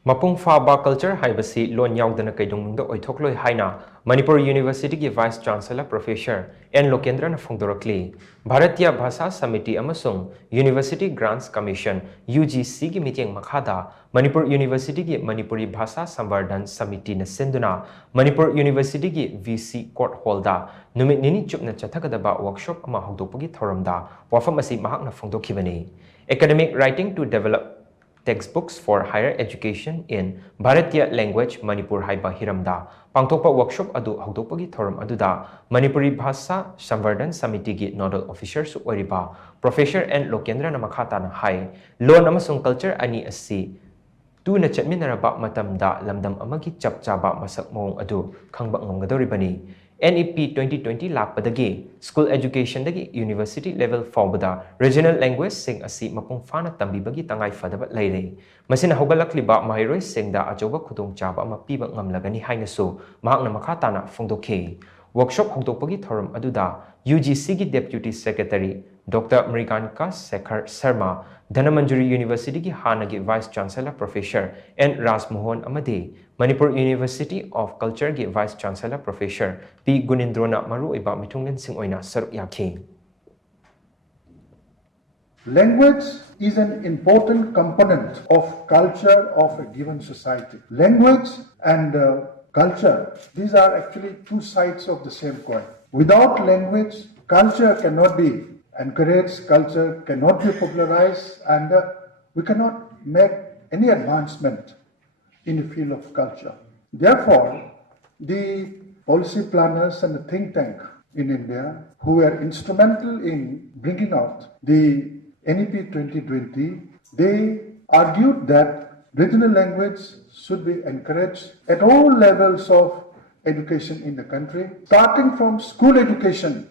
Mapung Phaba Culture Haibasi Lon Yaodana Keidounung Da Oithokloi HAINA Manipur University ki Vice Chancellor Professor N Lokendra na PHONGDORAKLI Bharatiya Bhasa Samiti amasung University Grants Commission UGC ki meeting makhada Manipur University ki Manipuri Bhasa Samvardhan Samiti na senduna Manipur University ki VC Court Hall da numit nini chupna chathakadaba workshop ama hongdokpagi thoramda wafam asi mahakna phongdokhibani Academic Writing to Develop Textbooks for Higher Education in Bharatiya Language Manipur Haiba Hiramda Pangtokpa Workshop adu hongdokpagi thoram aduda Manipuri Bhasa Samvardhan Samiti gi Nodal Officer su oriba Professor N Lokendra na makhata na hai Lon amasung culture ani asi tu na chatminaraba matamda lamdam amagi chapchaba masak mong adu khangba ngamgadoribani NEP 2020 lakpadagi school education dagi university level faubada regional language sing asi mapung phana tambibagi tangai fadaba leire masina hogalakliba mahiroi singda ajoba khudong chaba ama piba ngamlagani hainasu mahakna makhatana phongdokhe workshop hongdokpagi thoram aduda UGC gi deputy secretary Dr. Mriganka Sekhar Sharma Dhanamanjuri University ki Hanagi Vice Chancellor Professor N. Rasmohan Amade Manipur University of Culture ki Vice Chancellor Professor P. Gunindrona Maru iba mitungin sing oina saruk yakhi. Language is an important component of culture of a given society. Language and culture, these are actually two sides of the same coin. Without language, culture cannot be encouraged, culture cannot be popularized, and we cannot make any advancement in the field of culture. Therefore, the policy planners and the think tank in India who were instrumental in bringing out the NEP 2020, they argued that regional language should be encouraged at all levels of education in the country, starting from school education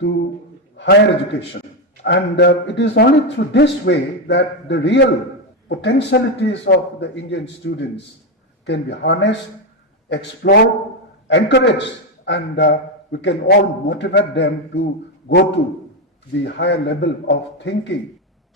to higher education. And it is only through this way that the real potentialities of the Indian students can be harnessed, explored, encouraged, and we can all motivate them to go to the higher level of thinking